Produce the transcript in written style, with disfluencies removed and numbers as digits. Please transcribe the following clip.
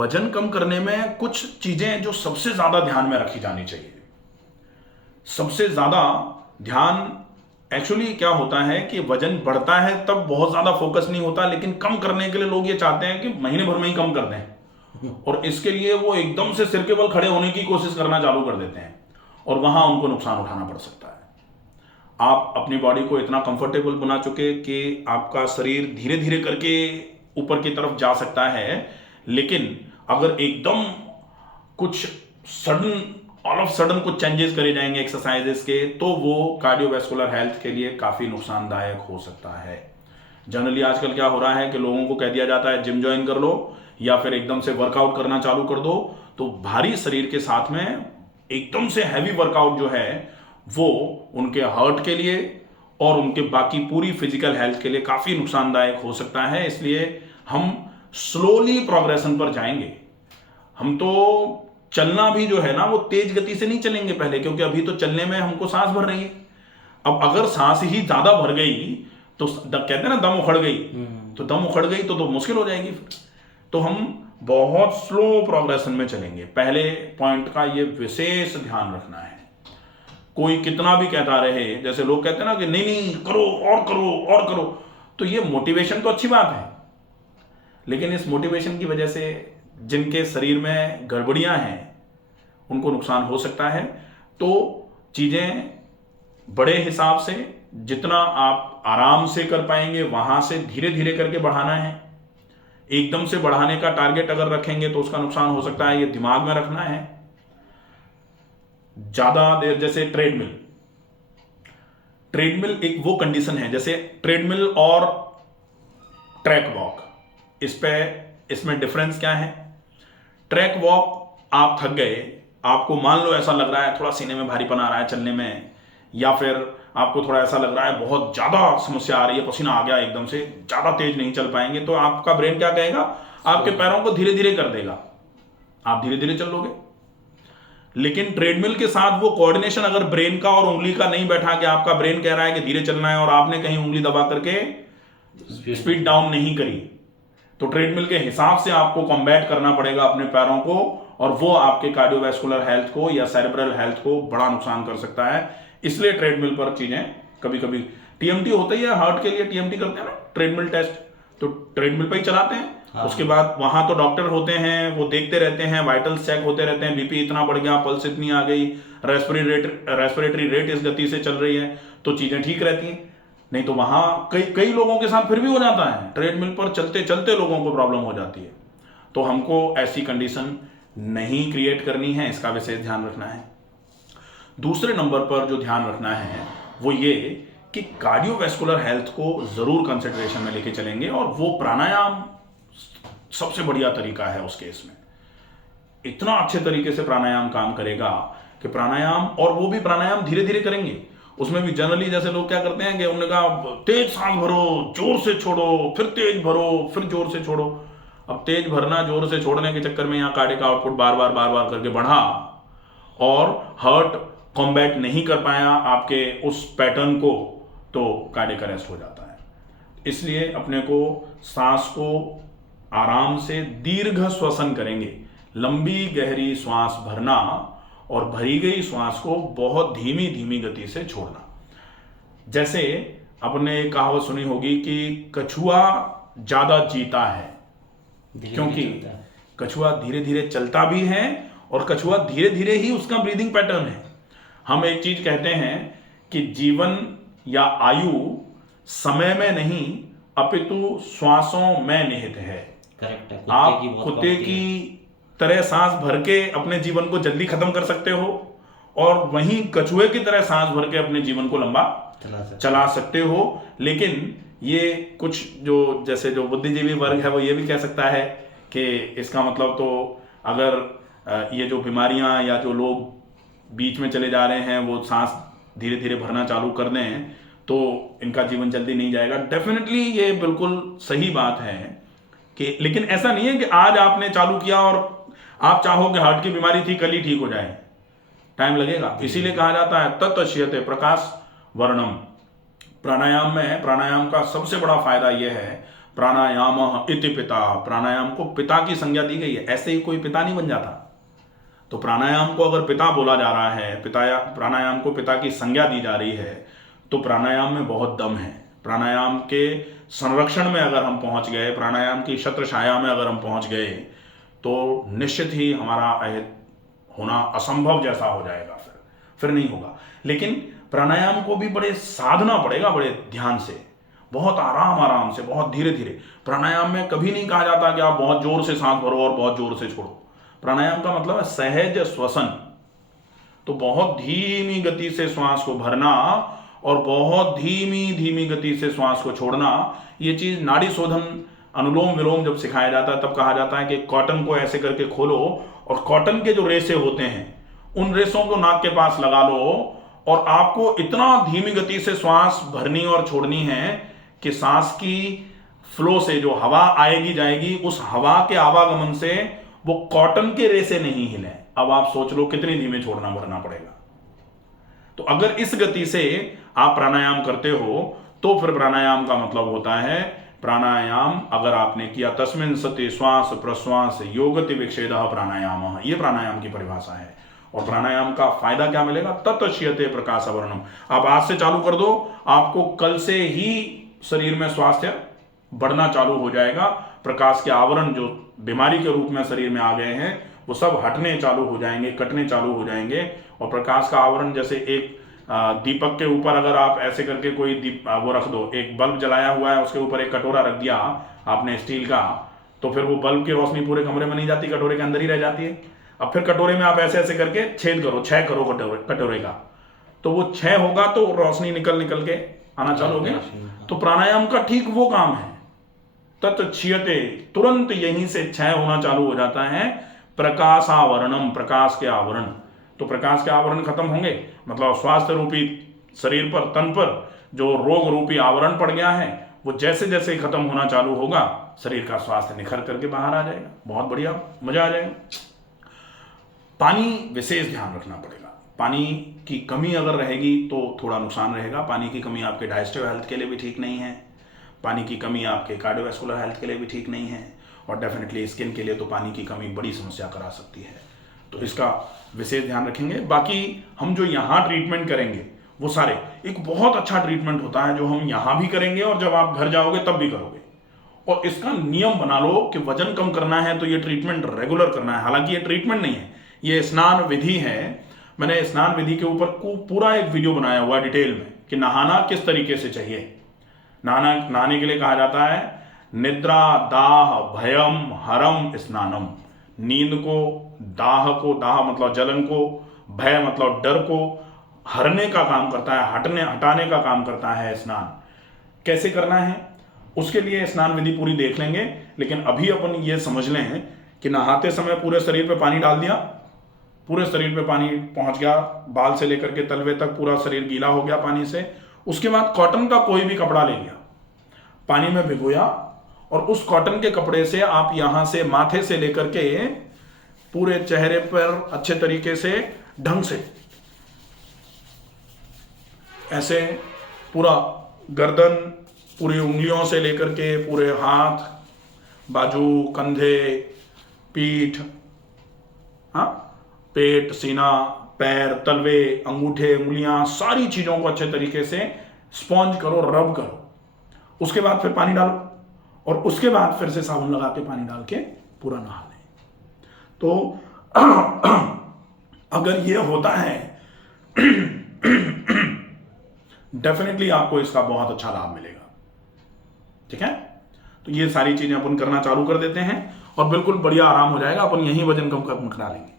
वजन कम करने में कुछ चीजें जो सबसे ज्यादा ध्यान में रखी जानी चाहिए। सबसे ज्यादा ध्यान एक्चुअली क्या होता है कि वजन बढ़ता है तब बहुत ज्यादा फोकस नहीं होता, लेकिन कम करने के लिए लोग ये चाहते हैं कि महीने भर में ही कम कर दें, और इसके लिए वो एकदम से सिर के बल खड़े होने की कोशिश करना चालू कर देते हैं और वहां उनको नुकसान उठाना पड़ सकता है। आप अपनी बॉडी को इतना कंफर्टेबल बना चुके कि आपका शरीर धीरे धीरे करके ऊपर की तरफ जा सकता है, लेकिन अगर एकदम कुछ सडन ऑल ऑफ सडन कुछ चेंजेस करे जाएंगे एक्सरसाइजेस के, तो वो कार्डियोवैस्कुलर हेल्थ के लिए काफी नुकसानदायक हो सकता है। जनरली आजकल क्या हो रहा है कि लोगों को कह दिया जाता है जिम ज्वाइन कर लो या फिर एकदम से वर्कआउट करना चालू कर दो, तो भारी शरीर के साथ में एकदम से हैवी वर्कआउट जो है वो उनके हार्ट के लिए और उनके बाकी पूरी फिजिकल हेल्थ के लिए काफी नुकसानदायक हो सकता है। इसलिए हम स्लोली प्रोग्रेशन पर जाएंगे। हम तो चलना भी जो है ना वो तेज गति से नहीं चलेंगे पहले, क्योंकि अभी तो चलने में हमको सांस भर रही है। अब अगर सांस ही ज्यादा भर गई तो कहते हैं ना दम उखड़ गई, तो दम उखड़ गई तो मुश्किल हो जाएगी फिर। तो हम बहुत स्लो प्रोग्रेशन में चलेंगे। पहले पॉइंट का ये विशेष ध्यान रखना है। कोई कितना भी कहता रहे, जैसे लोग कहते हैं ना कि नहीं नहीं करो और करो और करो, तो ये मोटिवेशन तो अच्छी बात है, लेकिन इस मोटिवेशन की वजह से जिनके शरीर में गड़बड़ियां हैं उनको नुकसान हो सकता है। तो चीजें बड़े हिसाब से, जितना आप आराम से कर पाएंगे वहां से धीरे धीरे करके बढ़ाना है। एकदम से बढ़ाने का टारगेट अगर रखेंगे तो उसका नुकसान हो सकता है, ये दिमाग में रखना है। ज्यादा देर, जैसे ट्रेडमिल ट्रेडमिल एक वो कंडीशन है, जैसे ट्रेडमिल और ट्रैक वॉक, इसमें डिफरेंस क्या है? ट्रैक वॉक आप थक गए, आपको मान लो ऐसा लग रहा है थोड़ा सीने में भारीपन आ रहा है चलने में, या फिर आपको थोड़ा ऐसा लग रहा है बहुत ज्यादा समस्या आ रही है, पसीना आ गया एकदम से, ज्यादा तेज नहीं चल पाएंगे, तो आपका ब्रेन क्या कहेगा? आपके पैरों को धीरे धीरे कर देगा, आप धीरे धीरे चल लोगे। लेकिन ट्रेडमिल के साथ वो कोऑर्डिनेशन अगर ब्रेन का और उंगली का नहीं बैठा कि आपका ब्रेन कह रहा है कि धीरे चलना है और आपने कहीं उंगली दबा करके स्पीड डाउन नहीं करी, तो ट्रेडमिल के हिसाब से आपको कॉम्बैट करना पड़ेगा अपने पैरों को, और वो आपके कार्डियोवैस्कुलर हेल्थ को या सेरेब्रल हेल्थ को बड़ा नुकसान कर सकता है। इसलिए ट्रेडमिल पर चीजें, कभी कभी टीएमटी होता ही है, हार्ट के लिए टीएमटी करते हैं ना, ट्रेडमिल टेस्ट, तो ट्रेडमिल पर ही चलाते हैं। हाँ। उसके बाद वहां तो डॉक्टर होते हैं, वो देखते रहते हैं, वाइटल्स चेक होते रहते हैं, बीपी इतना बढ़ गया, पल्स इतनी आ गई, रेस्पिरेटरी रेट इस गति से चल रही है, तो चीजें ठीक रहती हैं। नहीं तो वहां कई लोगों के साथ फिर भी हो जाता है, ट्रेडमिल पर चलते चलते लोगों को प्रॉब्लम हो जाती है। तो हमको ऐसी कंडीशन नहीं क्रिएट करनी है, इसका विशेष ध्यान रखना है। दूसरे नंबर पर जो ध्यान रखना है वो ये कि कार्डियोवैस्कुलर हेल्थ को जरूर कंसिडरेशन में लेके चलेंगे, और वो प्राणायाम सबसे बढ़िया तरीका है उस केस में। इतना अच्छे तरीके से प्राणायाम काम करेगा कि प्राणायाम, और वो भी प्राणायाम धीरे धीरे करेंगे। उसमें भी जनरली जैसे लोग क्या करते हैं कि उन्होंने कहा तेज सांस भरो, जोर से छोड़ो, फिर तेज भरो, फिर जोर से छोड़ो। अब तेज भरना जोर से छोड़ने के चक्कर में यहाँ कार्डियक आउटपुट बार बार करके बढ़ा और हार्ट कॉम्बैट नहीं कर पाया आपके उस पैटर्न को, तो कार्डियक अरेस्ट हो जाता है। इसलिए अपने को सांस को आराम से दीर्घ श्वसन करेंगे, लंबी गहरी श्वास भरना और भरी गई श्वास को बहुत धीमी धीमी गति से छोड़ना। जैसे आपने कहावत सुनी होगी कि कछुआ ज्यादा जीता है, क्योंकि कछुआ धीरे धीरे चलता भी है और कछुआ धीरे धीरे ही उसका ब्रीदिंग पैटर्न है। हम एक चीज कहते हैं कि जीवन या आयु समय में नहीं अपितु श्वासों में निहित है। करेक्ट है। आप कुत्ते की तरह सांस भर के अपने जीवन को जल्दी खत्म कर सकते हो, और वहीं कछुए की तरह सांस भर के अपने जीवन को लंबा चला सकते हो। लेकिन ये कुछ जो जैसे जो बुद्धिजीवी वर्ग है वो ये भी कह सकता है कि इसका मतलब तो अगर ये जो बीमारियां या जो लोग बीच में चले जा रहे हैं वो सांस धीरे धीरे भरना चालू कर दें तो इनका जीवन जल्दी नहीं जाएगा। डेफिनेटली ये बिल्कुल सही बात है कि, लेकिन ऐसा नहीं है कि आज आपने चालू किया और आप चाहो कि हार्ट की बीमारी थी कल ही ठीक हो जाए, टाइम लगेगा। इसीलिए कहा जाता है तत्श्यते प्रकाश वर्णम। प्राणायाम में, प्राणायाम का सबसे बड़ा फायदा यह है, प्राणायाम इति पिता, प्राणायाम को पिता की संज्ञा दी गई है, ऐसे ही कोई पिता नहीं बन जाता। तो प्राणायाम को अगर पिता बोला जा रहा है, प्राणायाम को पिता की संज्ञा दी जा रही है, तो प्राणायाम में बहुत दम है। प्राणायाम के संरक्षण में अगर हम पहुंच गए, प्राणायाम की छत्र छाया में अगर हम पहुंच गए, तो निश्चित ही हमारा अहित होना असंभव जैसा हो जाएगा, फिर नहीं होगा। लेकिन प्राणायाम को भी बड़े साधना पड़ेगा, बड़े ध्यान से, बहुत आराम से, बहुत धीरे धीरे। प्राणायाम में कभी नहीं कहा जाता कि आप बहुत जोर से सांस भरो और बहुत जोर से छोड़ो। प्राणायाम का मतलब है सहज श्वसन। तो बहुत धीमी गति से श्वास को भरना और बहुत धीमी गति से श्वास को छोड़ना, ये चीज नाड़ी शोधन अनुलोम विलोम जब सिखाया जाता है तब कहा जाता है कि कॉटन को ऐसे करके खोलो और कॉटन के जो रेशे होते हैं उन रेशों को नाक के पास लगा लो और आपको इतना धीमी गति से श्वास भरनी और छोड़नी है कि सांस की फ्लो से जो हवा आएगी जाएगी, उस हवा के आवागमन से वो कॉटन के रेशे नहीं हिले। अब आप सोच लो कितनी धीमे छोड़ना भरना पड़ेगा। तो अगर इस गति से आप प्राणायाम करते हो तो फिर प्राणायाम का मतलब होता है, प्राणायाम अगर आपने किया तस्मिन् सति श्वास प्रश्वास योगति विक्षेदः प्राणायाम, ये प्राणायाम की परिभाषा है। और प्राणायाम का फायदा क्या मिलेगा? तत्क्षयते प्रकाशावरणम। आप आज से चालू कर दो, आपको कल से ही शरीर में स्वास्थ्य बढ़ना चालू हो जाएगा। प्रकाश के आवरण जो बीमारी के रूप में शरीर में आ गए हैं वो सब हटने चालू हो जाएंगे, कटने चालू हो जाएंगे। और प्रकाश का आवरण जैसे एक दीपक के ऊपर अगर आप ऐसे करके कोई वो रख दो, एक बल्ब जलाया हुआ है उसके ऊपर एक कटोरा रख दिया आपने स्टील का, तो फिर वो बल्ब की रोशनी पूरे कमरे में नहीं जाती, कटोरे के अंदर ही रह जाती है। अब फिर कटोरे में आप ऐसे ऐसे करके छेद करो, 6 करो कटोरे का, तो वो 6 होगा तो रोशनी निकल के आना चालू हो गया। तो प्राणायाम का ठीक वो काम है, तत्क्षयते, तुरंत यहीं से क्षय होना चालू हो जाता है। प्रकाशावरणम, प्रकाश के आवरण। तो प्रकाश के आवरण खत्म होंगे मतलब स्वास्थ्य रूपी शरीर पर, तन पर जो रोग रूपी आवरण पड़ गया है वो जैसे जैसे खत्म होना चालू होगा, शरीर का स्वास्थ्य निखर करके बाहर आ जाएगा। बहुत बढ़िया, मजा आ जाएगा। पानी विशेष ध्यान रखना पड़ेगा। पानी की कमी अगर रहेगी तो थोड़ा नुकसान रहेगा। पानी की कमी आपके डाइजेस्टिव हेल्थ के लिए भी ठीक नहीं है, पानी की कमी आपके कार्डियोवैस्कुलर हेल्थ के लिए भी ठीक नहीं है, और डेफिनेटली स्किन के लिए तो पानी की कमी बड़ी समस्या करा सकती है। तो इसका विशेष ध्यान रखेंगे। बाकी हम जो यहाँ ट्रीटमेंट करेंगे वो सारे, एक बहुत अच्छा ट्रीटमेंट होता है जो हम यहाँ भी करेंगे और जब आप घर जाओगे तब भी करोगे। और इसका नियम बना लो कि वजन कम करना है तो ये ट्रीटमेंट रेगुलर करना है। हालांकि ये ट्रीटमेंट नहीं है, ये स्नान विधि है। मैंने स्नान विधि के ऊपर पूरा एक वीडियो बनाया हुआ डिटेल में कि नहाना किस तरीके से चाहिए। नहाने के लिए कहा जाता है निद्रा दाह भयम हरम स्नानम। नींद को, दाह मतलब जलन को, भय मतलब डर को हरने का काम करता है, हटाने का काम करता है स्नान। कैसे करना है उसके लिए स्नान विधि पूरी देख लेंगे, लेकिन अभी अपन ये समझ लें कि नहाते समय पूरे शरीर पे पानी डाल दिया, पूरे शरीर पे पानी पहुंच गया, बाल से लेकर के तलवे तक पूरा शरीर गीला हो गया पानी से। उसके बाद कॉटन का कोई भी कपड़ा ले लिया, पानी में भिगोया, और उस कॉटन के कपड़े से आप यहां से माथे से लेकर के पूरे चेहरे पर अच्छे तरीके से ढंग से ऐसे पूरा गर्दन, पूरी उंगलियों से लेकर के पूरे हाथ, बाजू, कंधे, पीठ, पेट, सीना, पैर, तलवे, अंगूठे, उंगलियां, सारी चीजों को अच्छे तरीके से स्पॉन्ज करो, रब करो। उसके बाद फिर पानी डालो और उसके बाद फिर से साबुन लगा के पानी डाल के पूरा नहा लें। तो अगर ये होता है डेफिनेटली आपको इसका बहुत अच्छा लाभ मिलेगा। ठीक है, तो ये सारी चीजें अपन करना चालू कर देते हैं और बिल्कुल बढ़िया आराम हो जाएगा। अपन यही वजन कम करा लेंगे।